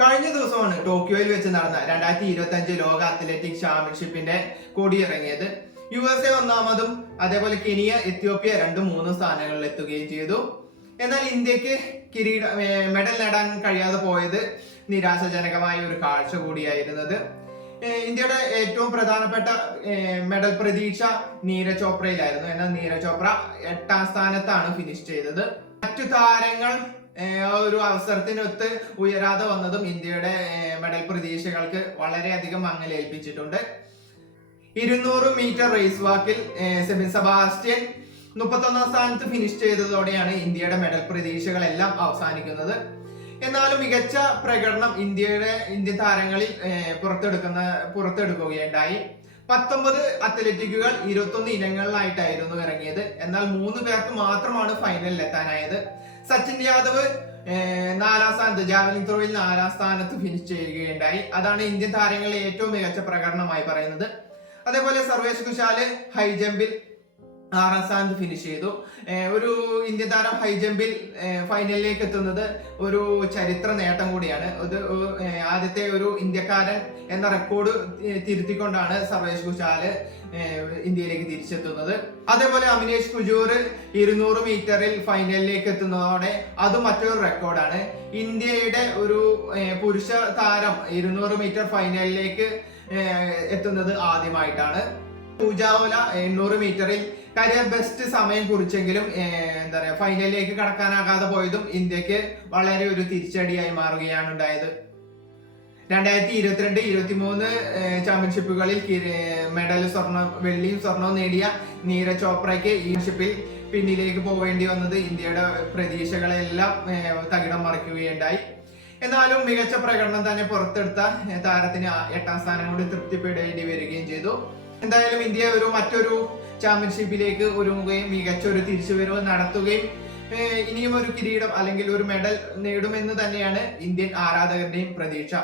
കഴിഞ്ഞ ദിവസമാണ് ടോക്കിയോയിൽ വെച്ച് നടന്ന രണ്ടായിരത്തി ഇരുപത്തി അഞ്ച് ലോക അത്ലറ്റിക് ചാമ്പ്യൻഷിപ്പിന്റെ കൊടിയിറങ്ങിയത്. യു എസ് എ ഒന്നാമതും അതേപോലെ കെനിയ എത്യോപ്യ രണ്ടും മൂന്നും സ്ഥാനങ്ങളിൽ എത്തുകയും ചെയ്തു. എന്നാൽ ഇന്ത്യയ്ക്ക് കിരീട മെഡൽ നേടാൻ കഴിയാതെ പോയത് നിരാശാജനകമായ ഒരു കാഴ്ച കൂടിയായിരുന്നത്. ഇന്ത്യയുടെ ഏറ്റവും പ്രധാനപ്പെട്ട മെഡൽ പ്രതീക്ഷ നീരജ് ചോപ്രയിലായിരുന്നു. എന്നാൽ നീരജ് ചോപ്ര എട്ടാം സ്ഥാനത്താണ് ഫിനിഷ് ചെയ്തത്. മറ്റു താരങ്ങൾ ഒരു അവസരത്തിനൊത്ത് ഉയരാതെ വന്നതും ഇന്ത്യയുടെ മെഡൽ പ്രതീക്ഷകൾക്ക് വളരെയധികം മങ്ങലേൽപ്പിച്ചിട്ടുണ്ട് ഇരുന്നൂറ് മീറ്റർ റേസ് വാക്കിൽ സെബിൻ സെബാസ്റ്റ്യൻ മുപ്പത്തൊന്നാം സ്ഥാനത്ത് ഫിനിഷ് ചെയ്തതോടെയാണ് ഇന്ത്യയുടെ മെഡൽ പ്രതീക്ഷകളെല്ലാം അവസാനിക്കുന്നത്. എന്നാലും മികച്ച പ്രകടനം ഇന്ത്യയുടെ ഇന്ത്യൻ താരങ്ങളിൽ പുറത്തെടുക്കുന്ന പുറത്തെടുക്കുകയുണ്ടായി. പത്തൊമ്പത് അത്ലറ്റിക്കുകൾ ഇരുപത്തൊന്ന് ഇനങ്ങളിലായിട്ടായിരുന്നു ഇറങ്ങിയത്. എന്നാൽ മൂന്ന് പേർക്ക് മാത്രമാണ് ഫൈനലിൽ എത്താനായത്. സച്ചിൻ യാദവ് നാലാം സ്ഥാനത്ത് ജാവലിൻ ത്രോയിൽ നാലാം സ്ഥാനത്ത് ഫിനിഷ് ചെയ്യുകയുണ്ടായി. അതാണ് ഇന്ത്യൻ താരങ്ങളിലെ ഏറ്റവും മികച്ച പ്രകടനമായി പറയുന്നത്. അതേപോലെ സർവേഷ് കുശാൽ ഹൈ ജമ്പിൽ ആറാം സ്ഥാനത്ത് ഫിനിഷ് ചെയ്തു. ഒരു ഇന്ത്യൻ താരം ഹൈജമ്പിൽ ഫൈനലിലേക്ക് എത്തുന്നത് ഒരു ചരിത്ര നേട്ടം കൂടിയാണ്. അത് ആദ്യത്തെ ഒരു ഇന്ത്യക്കാരൻ എന്ന റെക്കോർഡ് തിരുത്തിക്കൊണ്ടാണ് സർവേഷ് ഏർ, ഇന്ത്യയിലേക്ക് തിരിച്ചെത്തുന്നത്. അതേപോലെ അമിനേഷ് കുജൂർ ഇരുന്നൂറ് മീറ്ററിൽ ഫൈനലിലേക്ക് എത്തുന്നതോടെ അത് മറ്റൊരു റെക്കോർഡാണ് ഇന്ത്യയുടെ ഒരു പുരുഷ താരം ഇരുന്നൂറ് മീറ്റർ ഫൈനലിലേക്ക് എത്തുന്നത് ആദ്യമായിട്ടാണ്. പൂജാവല എണ്ണൂറ് മീറ്ററിൽ കരിയർ ബെസ്റ്റ് സമയം കുറിച്ചെങ്കിലും എന്താ പറയുക ഫൈനലിലേക്ക് കടക്കാനാകാതെ പോയതും ഇന്ത്യയ്ക്ക് വളരെ ഒരു തിരിച്ചടിയായി മാറുകയാണ് ഉണ്ടായത്. രണ്ടായിരത്തി ഇരുപത്തിരണ്ട് ഇരുപത്തി മൂന്ന് ചാമ്പ്യൻഷിപ്പുകളിൽ മെഡൽ സ്വർണ വെള്ളിയും സ്വർണവും നേടിയ നീരജ് ചോപ്രയ്ക്ക് ഈ ഷിപ്പിൽ പിന്നിലേക്ക് പോവേണ്ടി വന്നത് ഇന്ത്യയുടെ പ്രതീക്ഷകളെല്ലാം തകിടം മറിക്കുകയുണ്ടായി. എന്നാലും മികച്ച പ്രകടനം തന്നെ പുറത്തെടുത്ത താരത്തിന് എട്ടാം സ്ഥാനം കൊണ്ട് തൃപ്തിപ്പെടേണ്ടി വരികയും ചെയ്തു. എന്തായാലും ഇന്ത്യ ഒരു മറ്റൊരു ചാമ്പ്യൻഷിപ്പിലേക്ക് ഒരുങ്ങുകയും മികച്ച ഒരു തിരിച്ചുവരവ് നടത്തുകയും ഇനിയും ഒരു കിരീടം അല്ലെങ്കിൽ ഒരു മെഡൽ നേടുമെന്ന് തന്നെയാണ് ഇന്ത്യൻ ആരാധകരുടെയും പ്രതീക്ഷ.